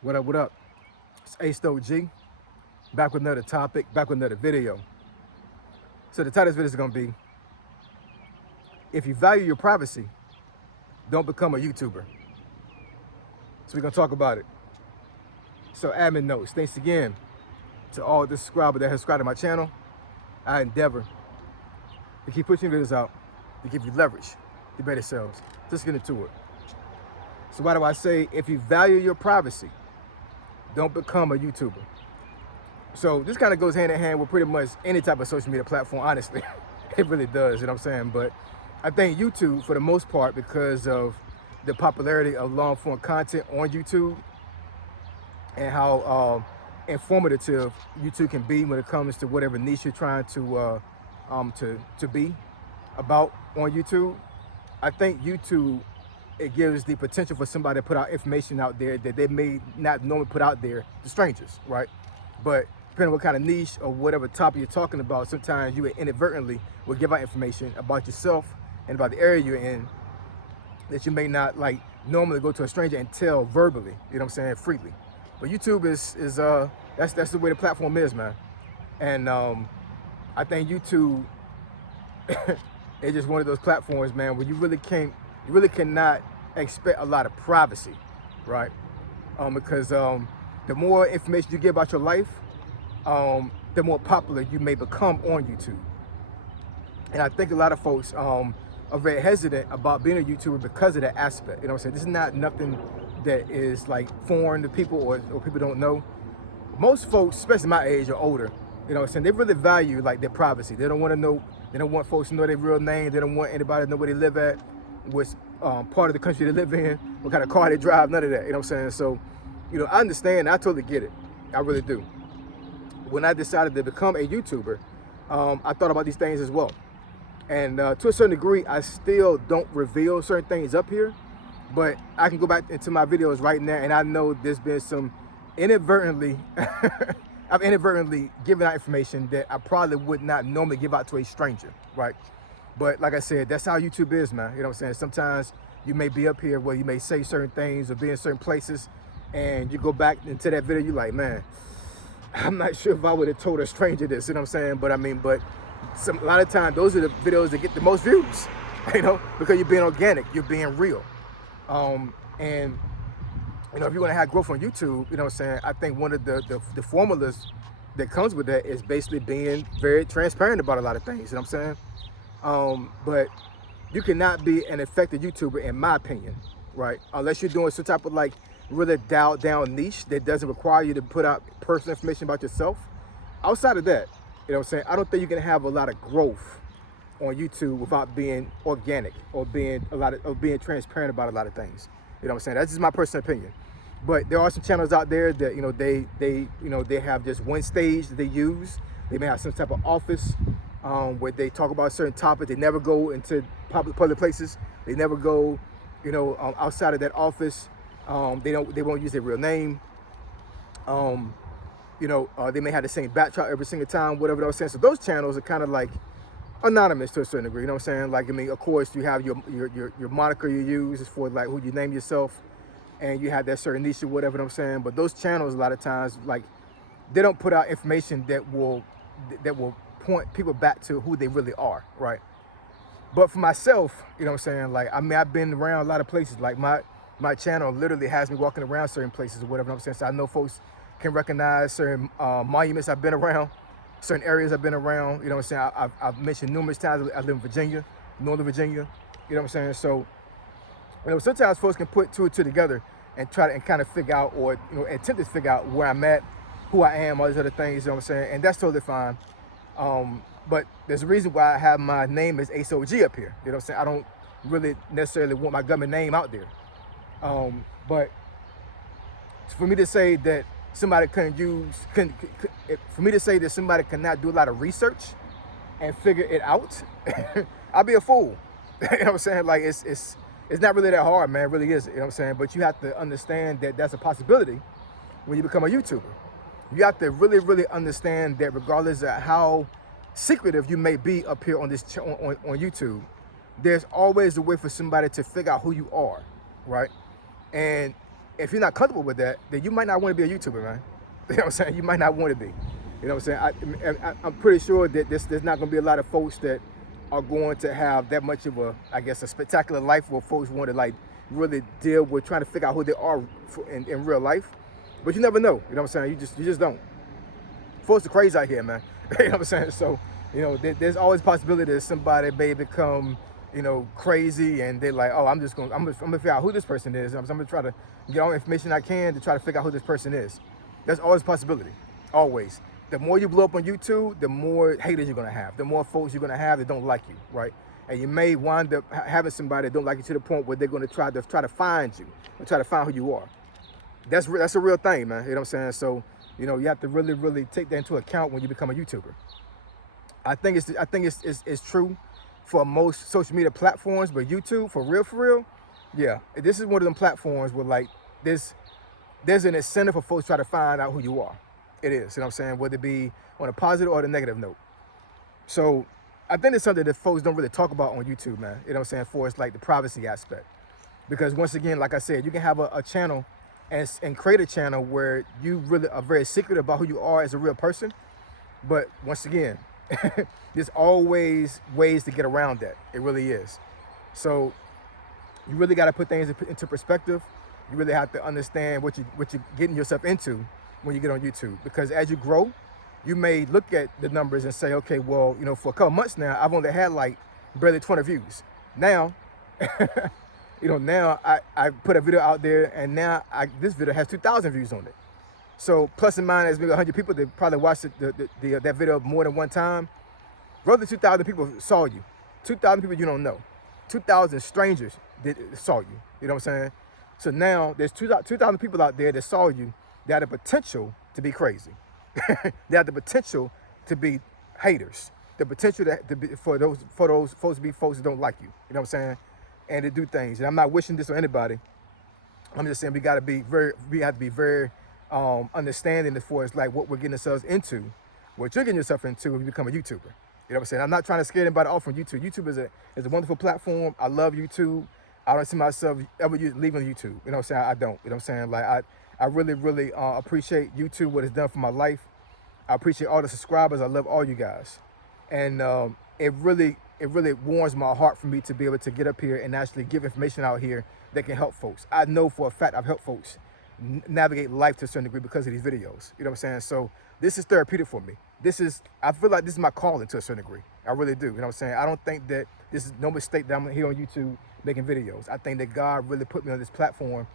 What up, what up? It's Ace G, back with another topic, back with another video. So the title of this video is gonna be, if you value your privacy, don't become a YouTuber. So we're gonna talk about it. So admin notes, thanks again to all the subscribers that have subscribed to my channel. I endeavor to keep pushing videos out to give you leverage to better yourselves. Let's get into it. So why do I say, if you value your privacy, don't become a YouTuber? So this kind of goes hand in hand with pretty much any type of social media platform, honestly. It really does, you know what I'm saying? But I think YouTube, for the most part, because of the popularity of long form content on YouTube and how informative YouTube can be when it comes to whatever niche you're trying to be about on YouTube, I think YouTube, it gives the potential for somebody to put out information out there that they may not normally put out there to strangers, right? But depending on what kind of niche or whatever topic you're talking about, sometimes you inadvertently will give out information about yourself and about the area you're in that you may not like normally go to a stranger and tell verbally, you know what I'm saying, freely. But YouTube is that's the way the platform is, man. And I think YouTube it's just one of those platforms, man, where you really cannot expect a lot of privacy, right? Because the more information you give about your life, the more popular you may become on YouTube. And I think a lot of folks are very hesitant about being a YouTuber because of that aspect. You know what I'm saying? This is not nothing that is like foreign to people or people don't know. Most folks, especially my age or older, you know what I'm saying, they really value like their privacy. They don't want to know, they don't want folks to know their real name. They don't want anybody to know where they live at, what part of the country they live in, what kind of car they drive, none of that, you know what I'm saying? So, you know, I understand, I totally get it. I really do. When I decided to become a YouTuber, I thought about these things as well. And to a certain degree, I still don't reveal certain things up here, but I can go back into my videos right now and I know there's been some inadvertently, I've inadvertently given out information that I probably would not normally give out to a stranger, right? But like I said, that's how YouTube is, man. You know what I'm saying? Sometimes you may be up here where you may say certain things or be in certain places and you go back into that video, you're like, man, I'm not sure if I would have told a stranger this, you know what I'm saying? But I mean, but a lot of times those are the videos that get the most views, you know, because you're being organic, you're being real. And you know, if you want to have growth on YouTube, you know what I'm saying, I think one of the formulas that comes with that is basically being very transparent about a lot of things, you know what I'm saying? But you cannot be an effective YouTuber, in my opinion, right? Unless you're doing some type of like really dialed down niche that doesn't require you to put out personal information about yourself. Outside of that, you know what I'm saying, I don't think you can have a lot of growth on YouTube without being organic or being being transparent about a lot of things. You know what I'm saying? That's just my personal opinion. But there are some channels out there that, you know, they have just one stage that they use. They may have some type of office where they talk about a certain topic. They never go into public places. They never go, you know, outside of that office. They won't use their real name. You know, they may have the same backdrop every single time, whatever those saying. So those channels are kind of like anonymous to a certain degree, you know what I'm saying? Like, I mean, of course, you have your moniker you use is for like who you name yourself, and you have that certain niche or whatever, you know what I'm saying? But those channels, a lot of times, like, they don't put out information that will point people back to who they really are, right? But for myself, you know what I'm saying? Like, I mean, I've been around a lot of places. Like, my channel literally has me walking around certain places or whatever, you know what I'm saying? So I know folks can recognize certain monuments I've been around, certain areas I've been around, you know what I'm saying? I've mentioned numerous times I live in Virginia, Northern Virginia, you know what I'm saying? So, you know, sometimes folks can put two and two together and try to and kind of figure out, or, you know, attempt to figure out where I'm at, who I am, all these other things, you know what I'm saying? And that's totally fine. But there's a reason why I have my name as Ace OG up here, you know what I'm saying? I don't really necessarily want my government name out there. But for me to say that somebody for me to say that somebody cannot do a lot of research and figure it out, I'll be a fool. You know what I'm saying? Like, it's not really that hard, man. It really isn't, you know what I'm saying? But you have to understand that that's a possibility when you become a YouTuber. You have to really, really understand that regardless of how secretive you may be up here on this on YouTube, there's always a way for somebody to figure out who you are, right? And if you're not comfortable with that, then you might not want to be a YouTuber, man. You know what I'm saying? You might not want to be. You know what I'm saying? I'm pretty sure that there's not going to be a lot of folks that are going to have that much of a, I guess, a spectacular life where folks want to like really deal with trying to figure out who they are in real life. But you never know. You know what I'm saying? You just don't. Folks are crazy out here, man. You know what I'm saying? So, you know, there's always a possibility that somebody may become, you know, crazy, and they're like, oh, I'm gonna figure out who this person is. I'm gonna try to get all the information I can to try to figure out who this person is. That's always a possibility. Always. The more you blow up on YouTube, the more haters you're gonna have. The more folks you're gonna have that don't like you, right? And you may wind up having somebody that don't like you to the point where they're gonna try to find you, or try to find who you are. That's a real thing, man. You know what I'm saying? So, you know, you have to really take that into account when you become a YouTuber. I think it's true for most social media platforms, but YouTube, for real, yeah, this is one of them platforms where like there's an incentive for folks to try to find out who you are. It is, you know what I'm saying? Whether it be on a positive or the negative note. So I think it's something that folks don't really talk about on YouTube, man. You know what I'm saying? For it's like the privacy aspect. Because once again, like I said, you can have a channel and create a channel where you really are very secret about who you are as a real person. But once again, there's always ways to get around that. It really is. So you really got to put things into perspective. You really have to understand what you're getting yourself into when you get on YouTube. Because as you grow, you may look at the numbers and say, okay, well, you know, for a couple months now, I've only had like barely 20 views. Now, you know, now I put a video out there, and now this video has 2,000 views on it. So plus and minus maybe 100 people that probably watched that video more than one time. Roughly 2,000 people saw you. 2,000 people you don't know. 2,000 strangers saw you. You know what I'm saying? So now there's 2,000 people out there that saw you that have the potential to be crazy. They have the potential to be haters. The potential to be, for those folks to be folks that don't like you. You know what I'm saying? And to do things. And I'm not wishing this on anybody. I'm just saying we have to be very understanding as far as like what we're getting ourselves into, what you're getting yourself into if you become a YouTuber. You know what I'm saying? I'm not trying to scare anybody off from YouTube. YouTube is a wonderful platform. I love YouTube. I don't see myself ever leaving YouTube. You know what I'm saying? I don't. You know what I'm saying? Like I really appreciate YouTube, what it's done for my life. I appreciate all the subscribers. I love all you guys. And it really warms my heart for me to be able to get up here and actually give information out here that can help folks. I know for a fact I've helped folks navigate life to a certain degree because of these videos. You know what I'm saying? So this is therapeutic for me. I feel like this is my calling to a certain degree. I really do. You know what I'm saying? I don't think that this is no mistake that I'm here on YouTube making videos. I think that God really put me on this platform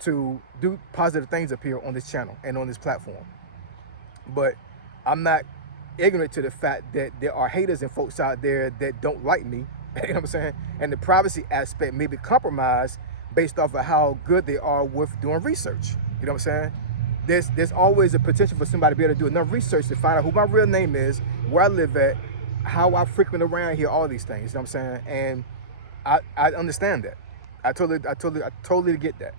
to do positive things up here on this channel and on this platform. But I'm not ignorant to the fact that there are haters and folks out there that don't like me. You know what I'm saying? And the privacy aspect may be compromised based off of how good they are with doing research. You know what I'm saying? There's always a potential for somebody to be able to do enough research to find out who my real name is, where I live at, how I frequent around here, all these things. You know what I'm saying? And I understand that. I totally get that.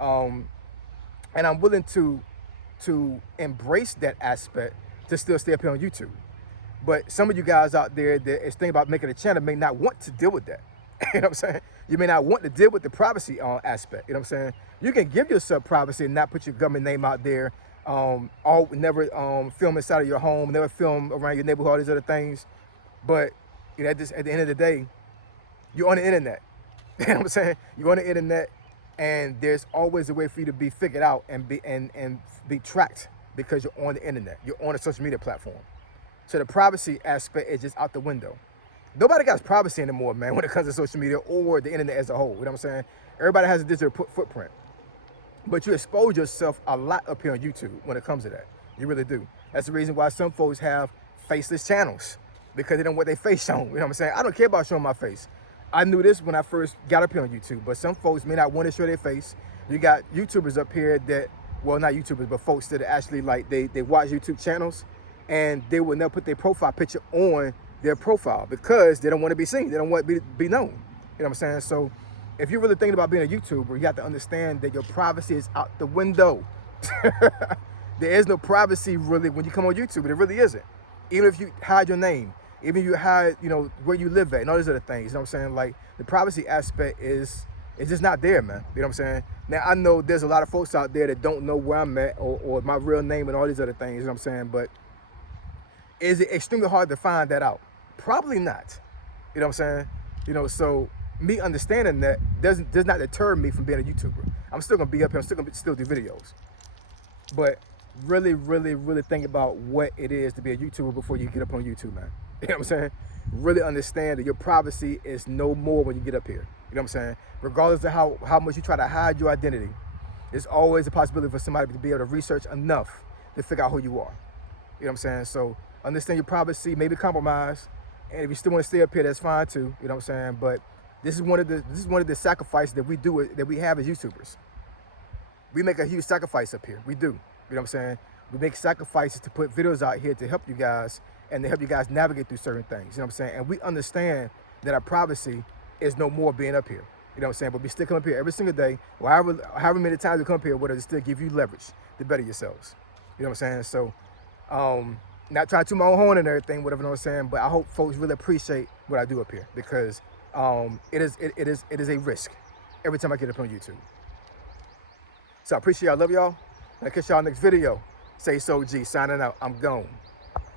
And I'm willing to embrace that aspect to still stay up here on YouTube. But some of you guys out there that is thinking about making a channel may not want to deal with that. You know what I'm saying? You may not want to deal with the privacy aspect. You know what I'm saying? You can give yourself privacy and not put your government name out there. Never film inside of your home, never film around your neighborhood, all these other things. But you know, at the end of the day, you're on the internet. You know what I'm saying? You're on the internet, and there's always a way for you to be figured out and be tracked because you're on the internet. You're on a social media platform. So the privacy aspect is just out the window. Nobody got privacy anymore, man, when it comes to social media or the internet as a whole. You know what I'm saying? Everybody has a digital footprint. But you expose yourself a lot up here on YouTube when it comes to that. You really do. That's the reason why some folks have faceless channels, because they don't want their face shown. You know what I'm saying? I don't care about showing my face. I knew this when I first got up here on YouTube, but some folks may not want to show their face. You got YouTubers up here that, well, not YouTubers, but folks that actually like, they watch YouTube channels and they will never put their profile picture on their profile because they don't want to be seen. They don't want to be known. You know what I'm saying? So if you're really thinking about being a YouTuber, you have to understand that your privacy is out the window. There is no privacy really when you come on YouTube. There really isn't. Even if you hide your name, even if you hide, you know, where you live at and all these other things. You know what I'm saying? Like the privacy aspect is It's just not there, man. You know what I'm saying? Now, I know there's a lot of folks out there that don't know where I'm at or my real name and all these other things, you know what I'm saying? But is it extremely hard to find that out? Probably not. You know what I'm saying? You know, so me understanding that does not deter me from being a YouTuber. I'm still gonna be up here, I'm still gonna still do videos. But really, really, really think about what it is to be a YouTuber before you get up on YouTube, man. You know what I'm saying? Really understand that your privacy is no more when you get up here. You know what I'm saying? Regardless of how much you try to hide your identity, there's always a possibility for somebody to be able to research enough to figure out who you are. You know what I'm saying? So understand your privacy, maybe compromise. And if you still want to stay up here, that's fine too. You know what I'm saying? But this is one of the sacrifices that we do, that we have as YouTubers. We make a huge sacrifice up here. We do. You know what I'm saying? We make sacrifices to put videos out here to help you guys and to help you guys navigate through certain things. You know what I'm saying? And we understand that our privacy is no more being up here. You know what I'm saying? But we still come up here every single day, or however many times we come up here, whether it still give you leverage to better yourselves. You know what I'm saying? So, not trying to toot my own horn and everything, whatever, you know what I'm saying? But I hope folks really appreciate what I do up here, because it is a risk every time I get up on YouTube. So I appreciate y'all. Love y'all. I'll catch y'all next video. Say so G, signing out. I'm gone.